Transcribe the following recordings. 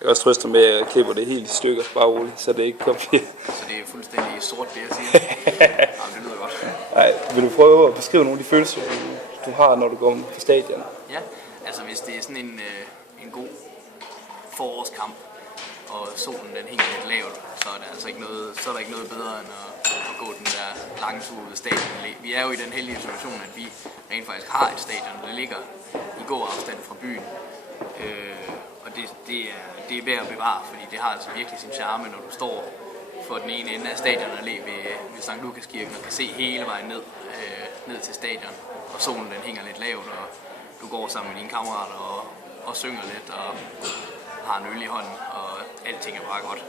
Jeg kan også trøste med, at jeg klipper det helt i stykker, bare roligt, så det ikke kommer flere. Så det er fuldstændig sort, det jeg siger. Jamen, det lyder godt. Nej, vil du prøve at beskrive nogle af de følelser, du har, når du går på stadion? Ja, altså hvis det er sådan en god forårskamp, og solen den hænger lidt lavt, så er der altså ikke noget bedre end at gå den der lange tur ud af stadion. Vi er jo i den heldige situation, at vi rent faktisk har et stadion, der ligger i god afstand fra byen. Og det er værd at bevare, fordi det har altså virkelig sin charme, når du står for den ene ende af stadion og ved Sankt Lukas Kirken og kan se hele vejen ned til stadion. Og solen den hænger lidt lavt, og du går sammen med dine kammerater og synger lidt og har en øl i hånden, og alting er bare godt.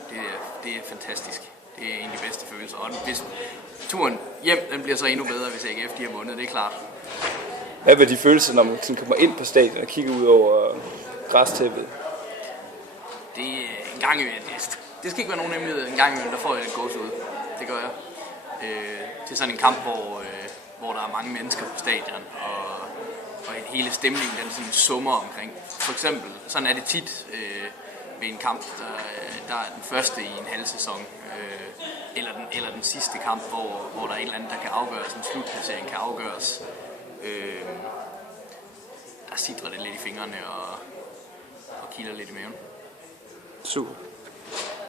Det er fantastisk. Det er en af de bedste følelser. Og hvis turen hjem den bliver så endnu bedre, hvis AGF de har vundet, det er klart. Hvad er de følelser, når man kommer ind på stadion og kigger ud over græstæppet? Det er en gang imellem. Det skal ikke være nogen hemmelighed. En gang imellem, der får jeg lidt gåsehud. Det gør jeg. Til sådan en kamp, hvor der er mange mennesker på stadion, og hele stemningen den sådan summer omkring. For eksempel, sådan er det tit ved en kamp, der er den første i en halv sæson, eller den sidste kamp, hvor der er et eller andet, der kan afgøres, en slutplacering kan afgøres. Der sidder det lidt i fingrene og kilder lidt i maven. Super.